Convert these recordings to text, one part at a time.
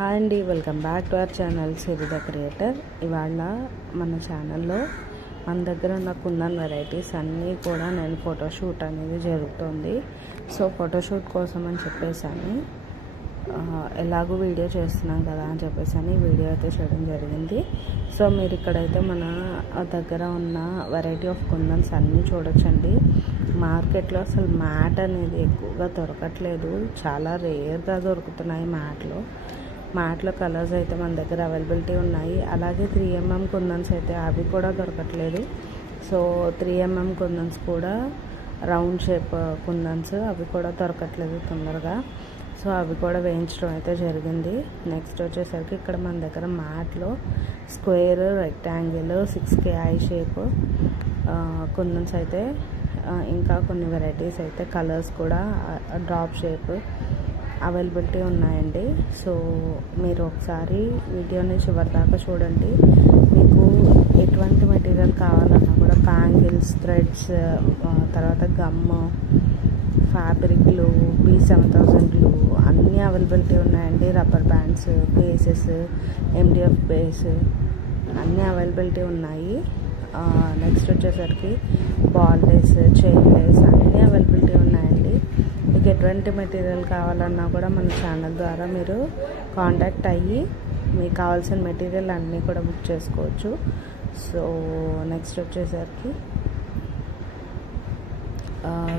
Hi అండి, welcome back to our channel Siri the creator. ఇవాళ మన ఛానల్లో మన దగ్గర ఉన్న కుందన్ వెరైటీస్ అన్నీ కూడా నేను ఫోటోషూట్ అనేది జరుగుతుంది. సో ఫోటోషూట్ కోసం అని చెప్పేసి ఎలాగో వీడియో చేస్తున్నాం కదా అని చెప్పేసి వీడియో అయితే చేయడం జరిగింది. సో మీరు ఇక్కడైతే మన దగ్గర ఉన్న వెరైటీ ఆఫ్ కుందన్స్ అన్నీ చూడొచ్చండి. మార్కెట్లో అసలు మ్యాట్ అనేది ఎక్కువగా దొరకట్లేదు, చాలా రేర్గా దొరుకుతున్నాయి. మ్యాట్లో కలర్స్ అయితే మన దగ్గర అవైలబిలిటీ ఉన్నాయి. అలాగే 3mm కుందన్స్ అయితే అవి కూడా దొరకట్లేదు. సో 3mm కుందన్స్ కూడా రౌండ్ షేప్ కుందన్స్ అవి కూడా దొరకట్లేదు తొందరగా. సో అవి కూడా వేయించడం అయితే జరిగింది. నెక్స్ట్ వచ్చేసరికి ఇక్కడ మన దగ్గర మ్యాట్లో square, rectangle, 6K I shape kundans అయితే ఇంకా కొన్ని వెరైటీస్ అయితే కలర్స్ కూడా డ్రాప్ షేప్ అవైలబిలిటీ ఉన్నాయండి. సో మీరు ఒకసారి వీడియోని చివరిదాకా చూడండి. మీకు ఎటువంటి మెటీరియల్ కావాలన్నా కూడా బ్యాంగిల్స్, థ్రెడ్స్, తర్వాత gum, fabric glue, B7000 glue అన్నీ అవైలబిలిటీ ఉన్నాయండి. Rubber bands, bases, MDF base అన్నీ అవైలబిలిటీ ఉన్నాయి. నెక్స్ట్ వచ్చేసరికి బాల్ లేస్, చైన్ లేస్ అన్నీ అవైలబిలిటీ ఉన్నాయండి. మీకు ఎటువంటి మెటీరియల్ కావాలన్నా కూడా మన ఛానల్ ద్వారా మీరు కాంటాక్ట్ అయ్యి మీకు కావాల్సిన మెటీరియల్ అన్నీ కూడా బుక్ చేసుకోవచ్చు. సో నెక్స్ట్ వచ్చేసరికి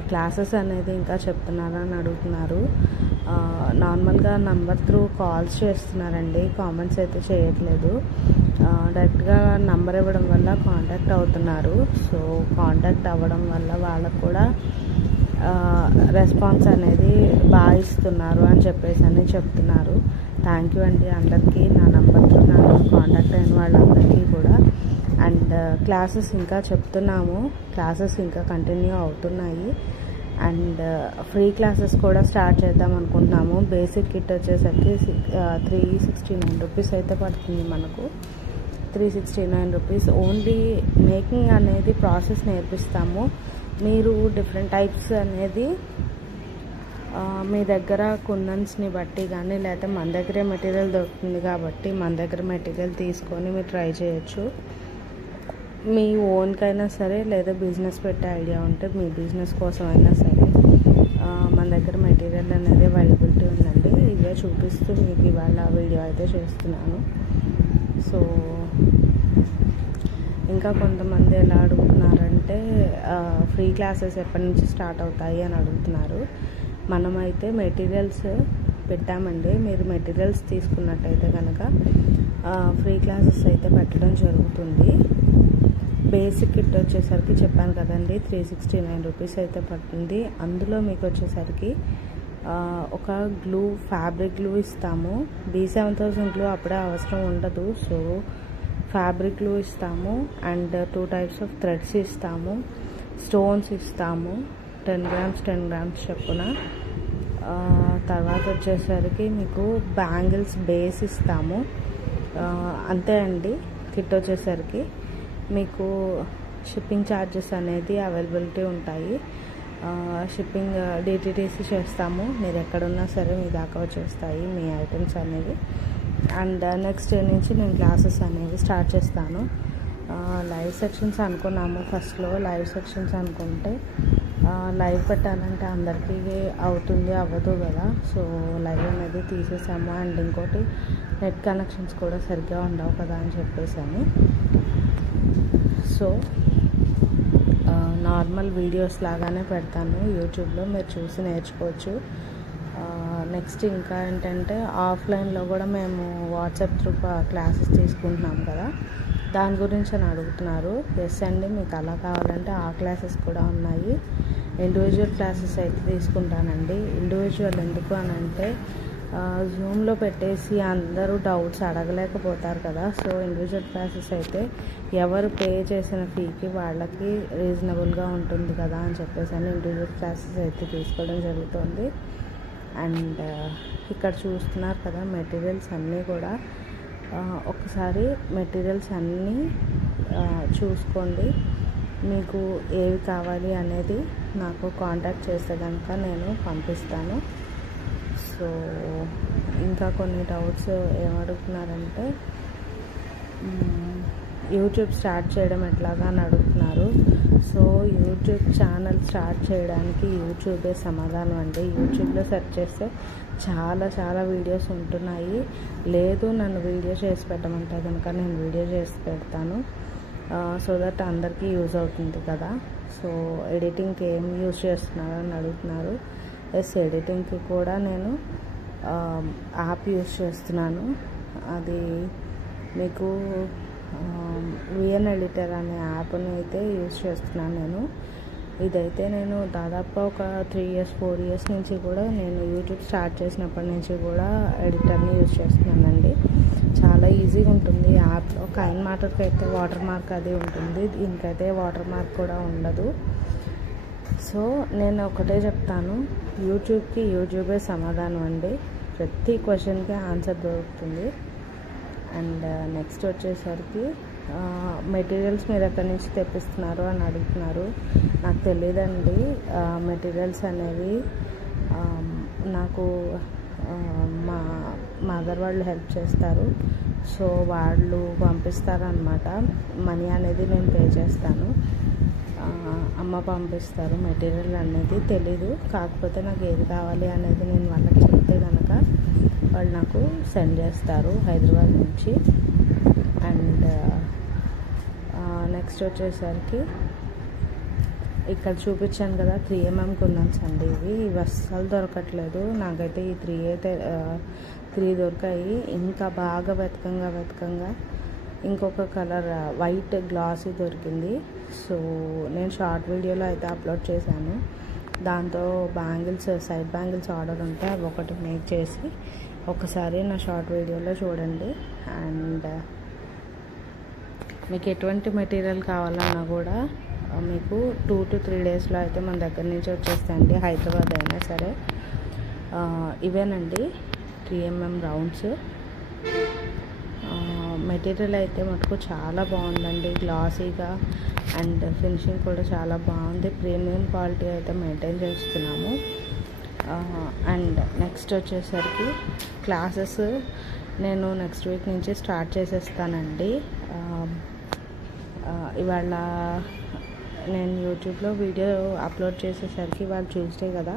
క్లాసెస్ అనేది ఇంకా చెప్తున్నారని అడుగుతున్నారు. నార్మల్గా నంబర్ త్రూ కాల్స్ చేస్తున్నారండి, కామెంట్స్ అయితే చేయట్లేదు. డైరెక్ట్గా నంబర్ ఇవ్వడం వల్ల కాంటాక్ట్ అవుతున్నారు. సో కాంటాక్ట్ అవ్వడం వల్ల వాళ్ళకు కూడా రెస్పాన్స్ అనేది బాగా ఇస్తున్నారు అని చెప్పేసి చెప్తున్నారు. థ్యాంక్ యూ అండి అందరికీ, నా నంబర్ త్రూ నన్ను కాంటాక్ట్ అయిన వాళ్ళందరికీ కూడా. అండ్ క్లాసెస్ ఇంకా చెప్తున్నాము, క్లాసెస్ ఇంకా కంటిన్యూ అవుతున్నాయి. అండ్ ఫ్రీ క్లాసెస్ కూడా స్టార్ట్ చేద్దాం అనుకుంటున్నాము. బేసిక్ కిట్ వచ్చేసరికి 369 రూపీస్ అయితే పడుతుంది మనకు. 369 రూపీస్. ఓన్లీ మేకింగ్ అనేది ప్రాసెస్ నేర్పిస్తాము. మీరు డిఫరెంట్ టైప్స్ అనేది మీ దగ్గర కుందన్స్ని బట్టి కానీ లేకపోతే మన దగ్గరే మెటీరియల్ దొరుకుతుంది కాబట్టి మన దగ్గర మెటీరియల్ తీసుకొని మీరు ట్రై చేయొచ్చు. మీ ఓన్కైనా సరే లేదా బిజినెస్ పెట్టే ఐడియా ఉంటే మీ బిజినెస్ కోసం అయినా సరే మన దగ్గర మెటీరియల్ అనేది అవైలబిలిటీ ఉందండి. ఇవే చూపిస్తూ మీకు ఇవాళ వీడియో అయితే చేస్తున్నాను. సో ఇంకా కొంతమంది ఎలా అడుగుతున్నారంటే ఫ్రీ క్లాసెస్ ఎప్పటి నుంచి స్టార్ట్ అవుతాయి అని అడుగుతున్నారు. మనమైతే మెటీరియల్స్ పెట్టామండి. మీరు మెటీరియల్స్ తీసుకున్నట్టయితే కనుక ఫ్రీ క్లాసెస్ అయితే పెట్టడం జరుగుతుంది. బేసిక్ కిట్ వచ్చేసరికి చెప్పాను కదండి, 369 రూపీస్ అయితే పడుతుంది. అందులో మీకు వచ్చేసరికి ఒక గ్లూ, ఫ్యాబ్రిక్ గ్లూ ఇస్తాము. B7000 గ్లూ అప్పుడే అవసరం ఉండదు. సో ఫ్యాబ్రిక్ గ్లూ ఇస్తాము. అండ్ 2 టైప్స్ ఆఫ్ థ్రెడ్స్ ఇస్తాము, స్టోన్స్ ఇస్తాము, 10 గ్రామ్స్ 10 గ్రామ్స్ చొప్పున. తర్వాత వచ్చేసరికి మీకు బ్యాంగిల్స్ బేస్ ఇస్తాము. అంతే అండి. కిట్ వచ్చేసరికి మీకు షిప్పింగ్ ఛార్జెస్ అనేది అవైలబిలిటీ ఉంటాయి. షిప్పింగ్ DTTC చేస్తాము. మీరు ఎక్కడున్నా సరే మీ దాకా వచ్చేస్తాయి మీ ఐటమ్స్ అనేవి. అండ్ నెక్స్ట్ డే నుంచి నేను క్లాసెస్ అనేవి స్టార్ట్ చేస్తాను. లైవ్ సెక్షన్స్ అనుకున్నాము. ఫస్ట్లో లైవ్ సెక్షన్స్ అనుకుంటే లైవ్ పెట్టాలంటే అందరికీ అవుతుంది అవ్వదు కదా. సో లైవ్ అనేది తీసేసాము. అండ్ ఇంకోటి నెట్ కనెక్షన్స్ కూడా సరిగ్గా ఉండవు కదా అని చెప్పేసి. సో నార్మల్ వీడియోస్ లాగానే పెడతాను యూట్యూబ్లో, మీరు చూసి నేర్చుకోవచ్చు. నెక్స్ట్ ఇంకా ఏంటంటే ఆఫ్లైన్లో కూడా మేము వాట్సాప్ త్రూ క్లాసెస్ తీసుకుంటున్నాం కదా, దాని గురించి అని అడుగుతున్నారు. ఎస్ అండి, మీకు అలా కావాలంటే ఆ క్లాసెస్ కూడా ఉన్నాయి. ఇండివిజువల్ క్లాసెస్ అయితే తీసుకుంటానండి. ఇండివిజువల్ ఎందుకు అని అంటే జూమ్లో పెట్టేసి అందరూ డౌట్స్ అడగలేకపోతారు కదా. సో ఇండివిజువల్ క్లాసెస్ అయితే ఎవరు పే చేసిన ఫీకి వాళ్ళకి రీజనబుల్గా ఉంటుంది కదా అని చెప్పేసి ఇండివిజువల్ క్లాసెస్ అయితే తీసుకోవడం జరుగుతుంది. అండ్ ఇక్కడ చూస్తున్నారు కదా మెటీరియల్స్ అన్నీ కూడా. ఒకసారి మెటీరియల్స్ అన్నీ చూసుకోండి. మీకు ఏవి కావాలి అనేది నాకు కాంటాక్ట్ చేస్తే కనుక నేను పంపిస్తాను. సో ఇంకా కొన్ని డౌట్స్ ఏమడుగుతున్నారంటే యూట్యూబ్ స్టార్ట్ చేయడం ఎట్లాగా అని అడుగుతున్నారు. సో యూట్యూబ్ ఛానల్ స్టార్ట్ చేయడానికి యూట్యూబే సమాధానం అండి. యూట్యూబ్లో సెర్చ్ చేస్తే చాలా వీడియోస్ ఉంటున్నాయి. లేదు నన్ను వీడియో చేసి పెట్టమంటే కనుక నేను వీడియో చేసి పెడతాను. సో దట్ అందరికీ యూజ్ అవుతుంది కదా. సో ఎడిటింగ్కి ఏం యూజ్ చేస్తున్నారు అని అడుగుతున్నారు. ఎస్, ఎడిటింగ్కి కూడా నేను యాప్ యూజ్ చేస్తున్నాను. అది మీకు విఎన్ ఎడిటర్ అనే యాప్ని అయితే యూజ్ చేస్తున్నాను నేను. ఇదైతే నేను దాదాపు ఒక 3 years 4 years నుంచి కూడా నేను యూట్యూబ్ స్టార్ట్ చేసినప్పటి నుంచి కూడా ఎడిటర్ని యూజ్ చేస్తున్నానండి. చాలా ఈజీగా ఉంటుంది. యాప్లో కైన్ మాటర్కి అయితే వాటర్ మార్క్ అది ఉంటుంది, దీనికైతే వాటర్ మార్క్ కూడా ఉండదు. సో నేను ఒకటే చెప్తాను, యూట్యూబ్కి యూట్యూబే సమాధానం అండి. ప్రతి క్వశ్చన్కి ఆన్సర్ దొరుకుతుంది. అండ్ నెక్స్ట్ వచ్చేసరికి మెటీరియల్స్ మీరు ఎక్కడి నుంచి తెప్పిస్తున్నారు అని అడుగుతున్నారు. నాకు తెలియదండి. మెటీరియల్స్ అనేవి నాకు మా మదర్ వాళ్ళు హెల్ప్ చేస్తారు. సో వాళ్ళు పంపిస్తారనమాట. మనీ అనేది నేను పే చేస్తాను, అమ్మ పంపిస్తారు. మెటీరియల్ అనేది తెలీదు, కాకపోతే నాకు ఏది కావాలి అనేది నేను వాళ్ళకి చెప్తే కనుక వాళ్ళు నాకు సెండ్ చేస్తారు హైదరాబాద్ నుంచి. అండ్ నెక్స్ట్ వచ్చేసరికి ఇక్కడ చూపించాను కదా 3mm కుందన్స్ అండి. ఇవి అస్సలు దొరకట్లేదు. నాకైతే ఈ 3 దొరికాయి. ఇంకా బాగా వెతకంగా ఇంకొక కలర్ వైట్ గ్లాసీ దొరికింది. సో నేను షార్ట్ వీడియోలో అయితే అప్లోడ్ చేశాను. దాంతో బ్యాంగిల్స్, సైడ్ బ్యాంగిల్స్ ఆర్డర్ ఉంటే అవి ఒకటి మేక్ చేసి ఒకసారి నా షార్ట్ వీడియోలో చూడండి. అండ్ మీకు ఎటువంటి మెటీరియల్ కావాలన్నా కూడా మీకు 2 to 3 daysలో అయితే మన దగ్గర నుంచి వచ్చేస్తాయండి, హైదరాబాద్ అయినా సరే. ఇవేనండి 3mm రౌండ్స్. మెటీరియల్ అయితే మటుకు చాలా బాగుందండి, గ్లాసీగా. అండ్ ఫినిషింగ్ కూడా చాలా బాగుంది. ప్రీమియం క్వాలిటీ అయితే మెయింటైన్ చేస్తున్నాము. అండ్ నెక్స్ట్ వచ్చేసరికి క్లాసెస్ నేను నెక్స్ట్ వీక్ నుంచి స్టార్ట్ చేసేస్తానండి. ఇవాళ నేను యూట్యూబ్లో వీడియో అప్లోడ్ చేసేసరికి ఇవాళ ట్యూస్డే కదా,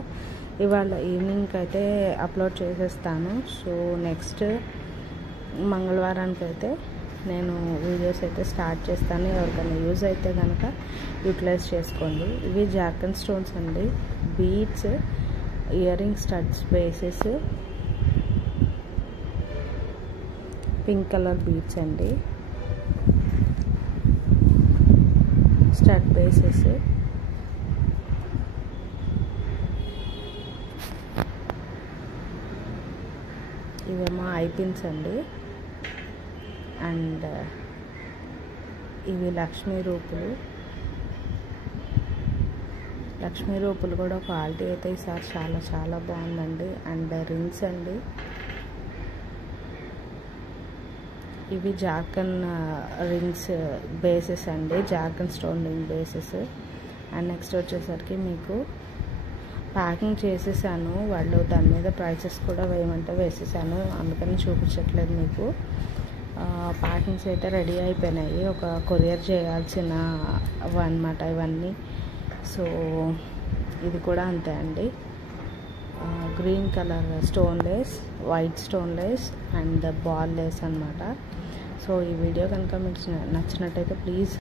ఇవాళ ఈవినింగ్ అయితే అప్లోడ్ చేసేస్తాను. సో నెక్స్ట్ మంగళవారానికి అయితే నేను వీడియోస్ అయితే స్టార్ట్ చేస్తాను. ఎవరికైనా యూజ్ అయితే కనుక యూటిలైజ్ చేసుకోండి. ఇవి జార్ఖండ్ స్టోన్స్ అండి, beads, ear ring studs bases, pink colour beads అండి, స్టడ్ బేసెస్. ఇవేమో ఐ పిన్స్ అండి. అండ్ ఇవి లక్ష్మీ రూపులు. లక్ష్మీ రూపులు కూడా క్వాలిటీ అయితే ఈసారి చాలా బాగుందండి. అండ్ రింగ్స్ అండి, ఇవి జార్ఖండ్ రింగ్స్ బేసెస్ అండి, Jharkhand stone ring bases. And next వచ్చేసరికి మీకు ప్యాకింగ్ చేసేసాను. వాళ్ళు దాని మీద ప్రైసెస్ కూడా వేయమంటే వేసేసాను, అందుకని చూపించట్లేదు మీకు. ప్యాకింగ్స్ అయితే రెడీ అయిపోయినాయి. ఒక కొరియర్ చేయాల్సిన అన్నమాట ఇవన్నీ. సో ఇది కూడా అంతే అండి. Green colour stone lace, white stone lace and ball lace అన్నమాట. సో ఈ వీడియో కనుక మీకు నచ్చినట్టయితే ప్లీజ్